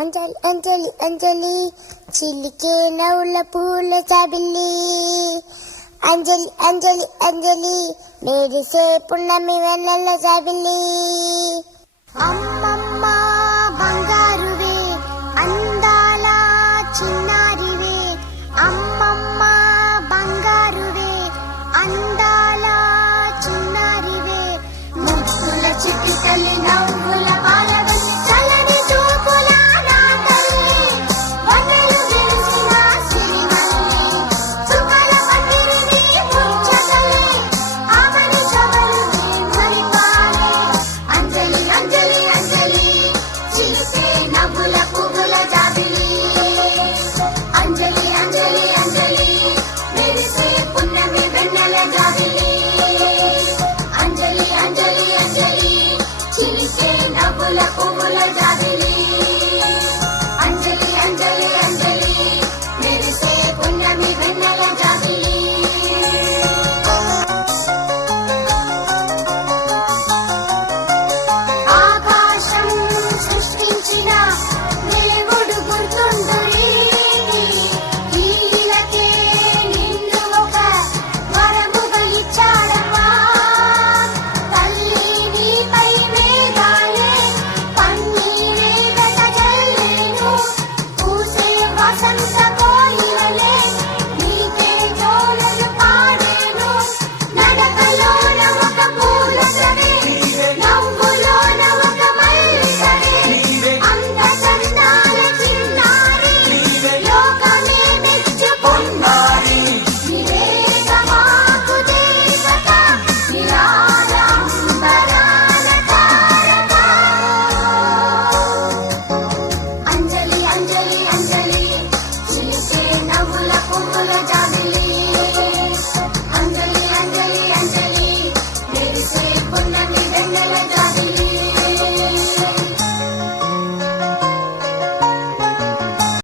అంజలి అంజలి అంజలి చిలికే నవ్వుల పూల చాబిల్లి, అంజలి అంజలి అంజలి మెరిసే పున్నమి వెన్నెల చాబిల్లి. అమ్మమ్మ బంగారువే అందాల చిన్నారివే, అమ్మమ్మ బంగారువే అందాల చిన్నారివే, ముద్దుల చిట్టి తల్లి